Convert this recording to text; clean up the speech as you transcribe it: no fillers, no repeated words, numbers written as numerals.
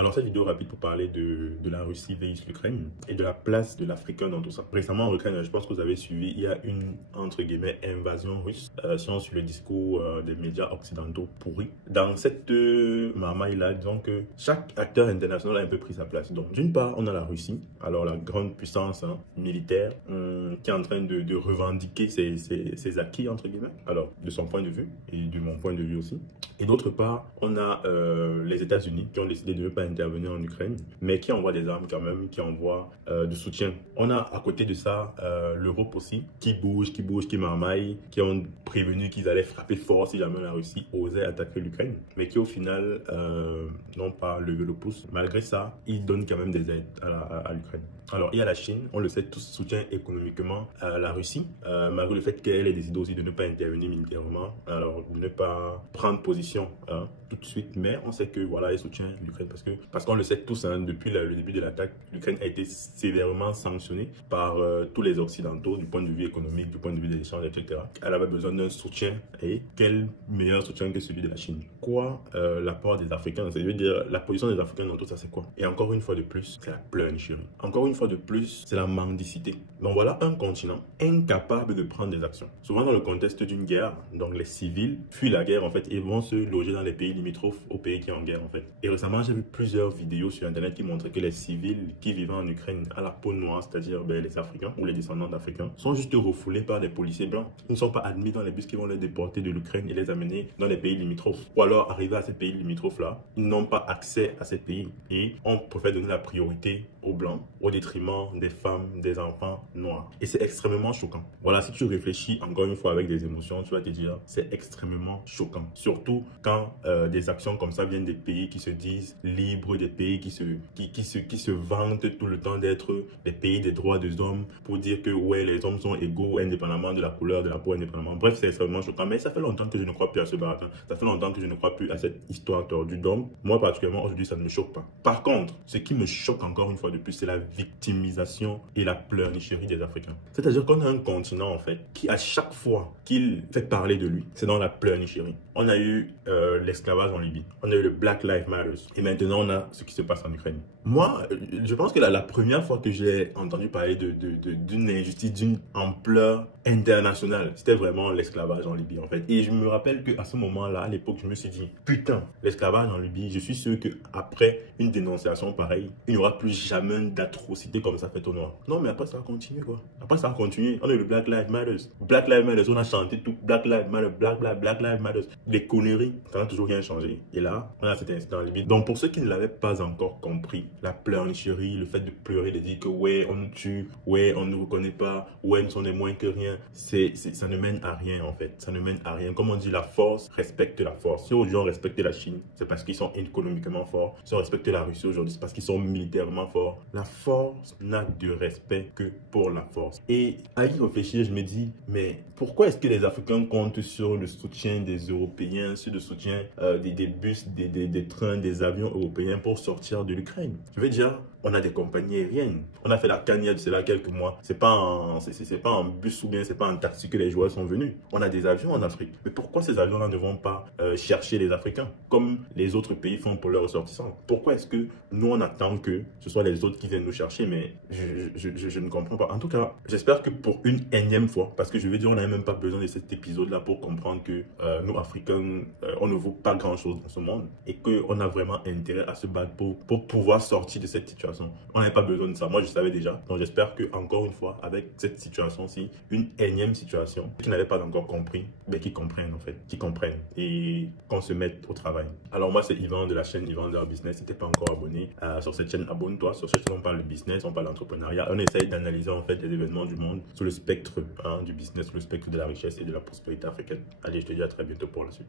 Alors cette vidéo rapide pour parler de la Russie vs l'Ukraine et de la place de l'Africain dans tout ça. Récemment en Ukraine, je pense que vous avez suivi, il y a une entre guillemets invasion russe si on suit le discours des médias occidentaux pourris. Dans cette marmaille-là, disons que chaque acteur international a un peu pris sa place. Donc d'une part, on a la Russie, alors la grande puissance militaire qui est en train de revendiquer ses acquis entre guillemets, alors de son point de vue et de mon point de vue aussi. Et d'autre part, on a les États-Unis qui ont décidé de ne pas intervenir en Ukraine, mais qui envoient des armes quand même, qui envoient du soutien. On a à côté de ça l'Europe aussi, qui bouge, qui marmaille, qui ont prévenu qu'ils allaient frapper fort si jamais la Russie osait attaquer l'Ukraine, mais qui au final n'ont pas levé le pouce. Malgré ça, ils donnent quand même des aides à l'Ukraine. Alors, il y a la Chine, on le sait, tous soutient économiquement la Russie, malgré le fait qu'elle ait décidé aussi de ne pas intervenir militairement, alors de ne pas prendre position tout de suite, mais on sait que voilà, elle soutient l'Ukraine parce qu'on le sait tous, depuis le début de l'attaque, l'Ukraine a été sévèrement sanctionnée par tous les Occidentaux du point de vue économique, du point de vue des échanges, etc. Elle avait besoin d'un soutien, et quel meilleur soutien que celui de la Chine. Quoi, l'apport des Africains, c'est-à-dire dire la position des Africains dans tout ça, c'est quoi? Et encore une fois de plus, c'est la pleurnicherie. Encore une fois de plus, c'est la mendicité. Donc voilà un continent incapable de prendre des actions. Souvent dans le contexte d'une guerre, donc les civils fuient la guerre en fait et vont se loger dans les pays limitrophes au pays qui est en guerre en fait. Et récemment, j'ai vu plusieurs vidéos sur internet qui montraient que les civils qui vivent en Ukraine à la peau noire, c'est-à-dire les Africains ou les descendants d'Africains, sont juste refoulés par des policiers blancs. Ils ne sont pas admis dans les bus qui vont les déporter de l'Ukraine et les amener dans les pays limitrophes. Ou alors, arriver à ces pays limitrophes-là, ils n'ont pas accès à ces pays et on préfère donner la priorité aux blancs au détriment des femmes, des enfants noirs. Et c'est extrêmement choquant. Voilà, si tu réfléchis encore une fois avec des émotions, tu vas te dire c'est extrêmement choquant. Surtout quand des actions comme ça viennent des pays qui se disent libres, des pays qui se vantent tout le temps d'être des pays des droits des hommes pour dire que ouais, les hommes sont égaux indépendamment de la couleur de la peau, indépendamment. Bref, c'est extrêmement choquant. Mais ça fait longtemps que je ne crois plus à ce baratin. Ça fait longtemps que je ne crois plus à cette histoire tordue. Donc, moi particulièrement, aujourd'hui, ça ne me choque pas. Par contre, ce qui me choque encore une fois de plus, c'est la victimisation et la pleurnicherie des Africains. C'est-à-dire qu'on a un continent, en fait, qui à chaque fois qu'il fait parler de lui, c'est dans la pleurnicherie. On a eu l'esclavage en Libye. On a eu le Black Lives Matter. Et maintenant, on a ce qui se passe en Ukraine. Moi, je pense que la première fois que j'ai entendu parler d'une injustice d'une ampleur internationale, c'était vraiment l'esclavage en Libye, en fait. Et je me rappelle qu'à ce moment-là, à l'époque, je me suis dit, putain, l'esclavage en Libye, je suis sûr qu'après une dénonciation pareille, il n'y aura plus jamais d'atrocité comme ça fait au noir. Non, mais après, ça a continué, quoi. Après, ça a continué. On a eu le Black Lives Matter. Black Lives Matter, on a chanté tout. Black Lives Matter, Black Lives Matter. Les conneries, ça n'a toujours rien changé. Et là, on a cet incident en Libye. Donc, pour ceux qui ne l'avaient pas encore compris, la pleurnicherie, le fait de pleurer, de dire que ouais, on nous tue, ouais, on ne nous reconnaît pas, ouais, nous sommes des moins que rien, ça ne mène à rien, en fait. Ça ne mène à rien. Comme on dit, la force respecte la force. Si aujourd'hui on respecte la Chine, c'est parce qu'ils sont économiquement forts. Si on respecte la Russie aujourd'hui, c'est parce qu'ils sont militairement forts. La force n'a de respect que pour la force. Et à y réfléchir, je me dis, mais pourquoi est-ce que les Africains comptent sur le soutien des Européens, sur le soutien des bus, des trains, des avions européens pour sortir de l'Ukraine? Je veux dire, on a des compagnies aériennes. On a fait la CAN c'est là quelques mois. C'est pas en bus ou bien c'est pas en taxi que les joueurs sont venus. On a des avions en Afrique. Mais pourquoi ces avions-là ne vont pas chercher les Africains comme les autres pays font pour leurs ressortissants? Pourquoi est-ce que nous on attend que ce soit les autres qui viennent nous chercher? Mais je ne comprends pas. En tout cas, j'espère que pour une énième fois, parce que je veux dire, on n'a même pas besoin de cet épisode-là pour comprendre que nous Africains, on ne vaut pas grand-chose dans ce monde et qu'on a vraiment intérêt à se battre pour pouvoir sortir de cette situation. On n'avait pas besoin de ça. Moi, je savais déjà. Donc, j'espère que encore une fois, avec cette situation-ci, une énième situation, qui n'avaient pas encore compris, mais qui comprennent en fait, qui comprennent et qu'on se mette au travail. Alors moi, c'est Yvan de la chaîne Yvan de Business. Si tu n'es pas encore abonné sur cette chaîne, abonne-toi. Sur cette chaîne, on parle de business, on parle d'entrepreneuriat. On essaye d'analyser en fait les événements du monde sous le spectre du business, sous le spectre de la richesse et de la prospérité africaine. Allez, je te dis à très bientôt pour la suite.